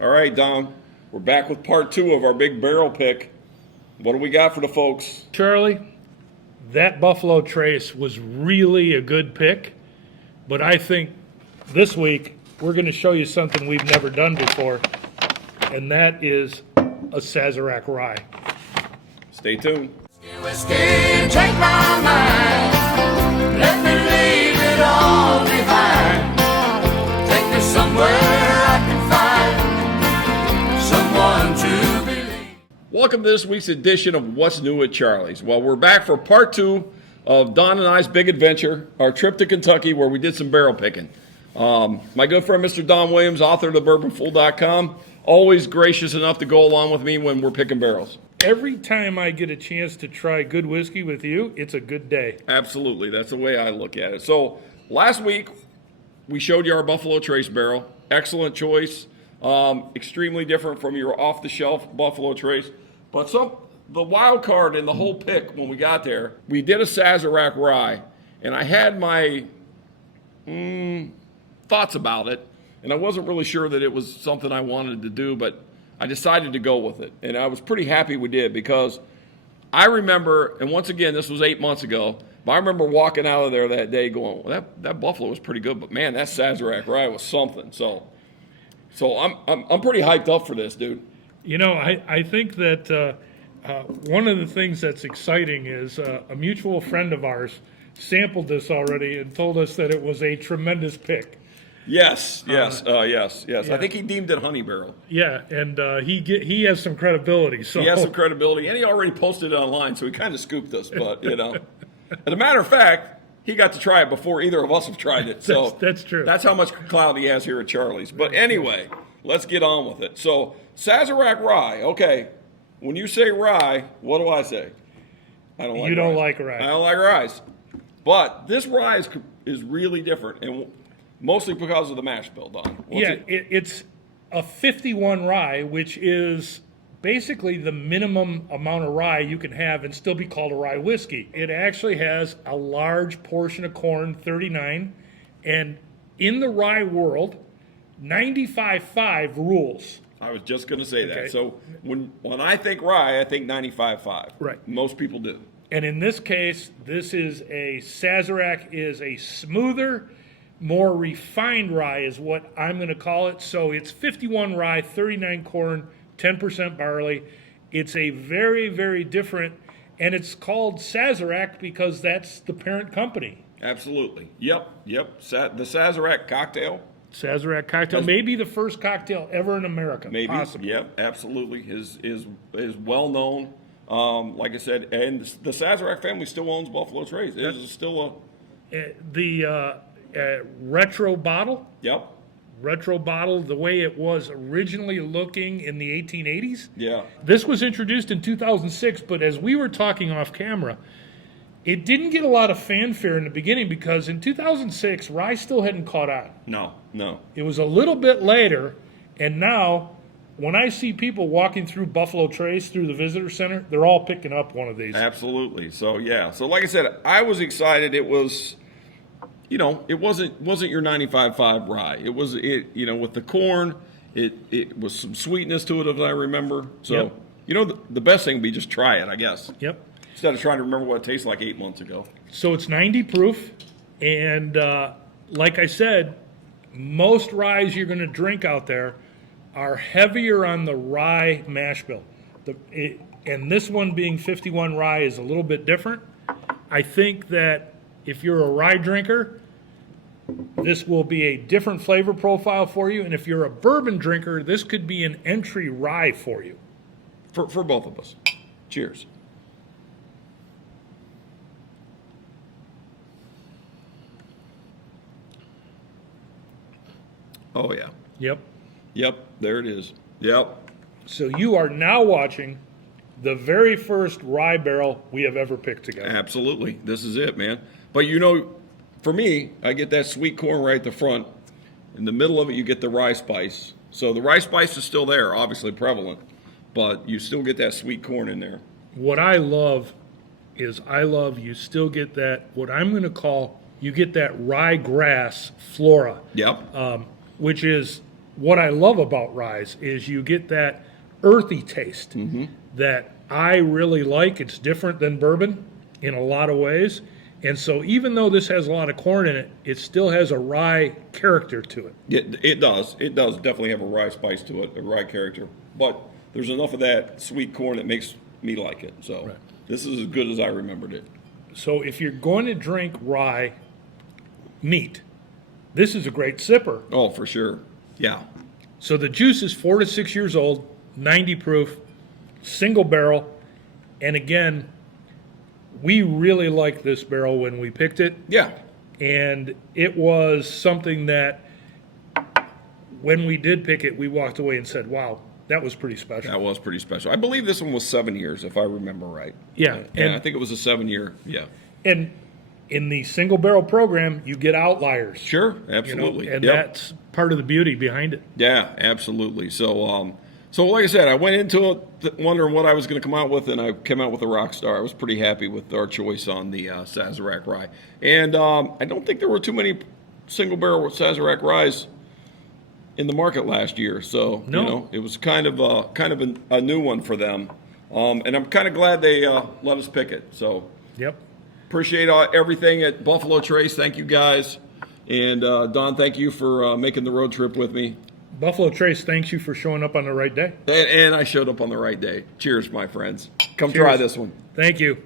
All right, Don, we're back with part 2 of our big barrel pick. What do we got for the folks? Charlie, that Buffalo Trace was really a good pick, but I think this week we're going to show you something we've never done before, and that is a Sazerac Rye. Stay tuned. Whiskey, take my mind. Let me leave it all behind. Take me somewhere I can find someone to believe. Welcome to this week's edition of What's New at Charlie's. Well, we're back for part 2 of Don and I's big adventure, our trip to Kentucky where we did some barrel picking. My good friend Mr. Don Williams, author of the bourbonfool.com, always gracious enough to go along with me when we're picking barrels. Every time I get a chance to try good whiskey with you, it's a good day. Absolutely. That's the way I look at it. So last week, we showed you our Buffalo Trace barrel. Excellent choice. Extremely different from your off-the-shelf Buffalo Trace. But the wild card in the whole pick when we got there, we did a Sazerac Rye. And I had my thoughts about it. And I wasn't really sure that it was something I wanted to do, but I decided to go with it. And I was pretty happy we did because I remember, and once again, this was 8 months ago, but I remember walking out of there that day going, well, that Buffalo was pretty good, but man, that Sazerac Rye was something. So I'm pretty hyped up for this, dude. You know, I think that one of the things that's exciting is a mutual friend of ours sampled this already and told us that it was a tremendous pick. Yes. Yeah. I think he deemed it honey barrel. Yeah, and he has some credibility. So he has some credibility, and he already posted it online, so he kind of scooped us. But as a matter of fact, he got to try it before either of us have tried it. So that's true. That's how much clout he has here at Charlie's. But anyway, let's get on with it. So Sazerac Rye. Okay, when you say rye, what do I say? I don't like. You don't rye. like rye. I don't like rye. But this rye is really different, and mostly because of the mash bill, Don. It's a 51 rye, which is basically the minimum amount of rye you can have and still be called a rye whiskey. It actually has a large portion of corn, 39, and in the rye world, 95.5 rules. I was just going to say Okay. that. So when I think rye, I think 95.5. Right. Most people do. And in this case, this is a Sazerac is a smoother, more refined rye is what I'm going to call it. So it's 51 rye, 39 corn, 10% barley. It's a very, very different, and it's called Sazerac because that's the parent company. Absolutely. Yep. The Sazerac cocktail. Sazerac cocktail, maybe the first cocktail ever in America. Maybe. Possibly. Yep. Absolutely. Is well known. Like I said, and the Sazerac family still owns Buffalo Trace. It is still Retro bottle. Yep. Retro bottle, the way it was originally looking in the 1880s. Yeah. This was introduced in 2006, but as we were talking off camera, it didn't get a lot of fanfare in the beginning because in 2006, rye still hadn't caught on. No. It was a little bit later, and now when I see people walking through Buffalo Trace through the visitor center, they're all picking up one of these. Absolutely. So yeah. So like I said, I was excited. It was. It wasn't your 95.5 rye. It was with the corn, it was some sweetness to it as I remember. So Yep. the best thing would be just try it, I guess. Yep. Instead of trying to remember what it tasted like 8 months ago. So it's 90 proof, and like I said, most ryes you're going to drink out there are heavier on the rye mash bill. And this one being 51 rye is a little bit different. I think that if you're a rye drinker, this will be a different flavor profile for you. And if you're a bourbon drinker, this could be an entry rye for you. For both of us. Cheers. Oh, yeah. Yep. There it is. Yep. So you are now watching the very first rye barrel we have ever picked together. Absolutely. This is it, man. But for me, I get that sweet corn right at the front. In the middle of it, you get the rye spice. So the rye spice is still there, obviously prevalent, but you still get that sweet corn in there. What I love is you still get that, what I'm going to call, you get that ryegrass flora. Yep. Which is what I love about ryes is you get that earthy taste that I really like. It's different than bourbon in a lot of ways. And so even though this has a lot of corn in it, it still has a rye character to it. It does. It does definitely have a rye spice to it, a rye character. But there's enough of that sweet corn that makes me like it. So this is as good as I remembered it. So if you're going to drink rye neat, this is a great sipper. Oh, for sure. Yeah. So the juice is 4 to 6 years old, 90 proof, single barrel. And again, we really liked this barrel when we picked it. Yeah. And it was something that when we did pick it, we walked away and said, wow, that was pretty special. That was pretty special. I believe this one was 7 years, if I remember right. Yeah. And I think it was a 7-year. Yeah. And in the single barrel program, you get outliers. Sure. You know, Absolutely. and Yep. that's part of the beauty behind it. Yeah, absolutely. So, so like I said, I went into it wondering what I was going to come out with, and I came out with a Rockstar. I was pretty happy with our choice on the Sazerac Rye. And I don't think there were too many single barrel Sazerac Ryes in the market last year. So, No. you know, it was kind of a new one for them. And I'm kind of glad they let us pick it. So, Yep. appreciate everything at Buffalo Trace. Thank you, guys. And Don, thank you for making the road trip with me. Buffalo Trace, thanks you for showing up on the right day. And I showed up on the right day. Cheers, my friends. Come Cheers. try this one. Thank you.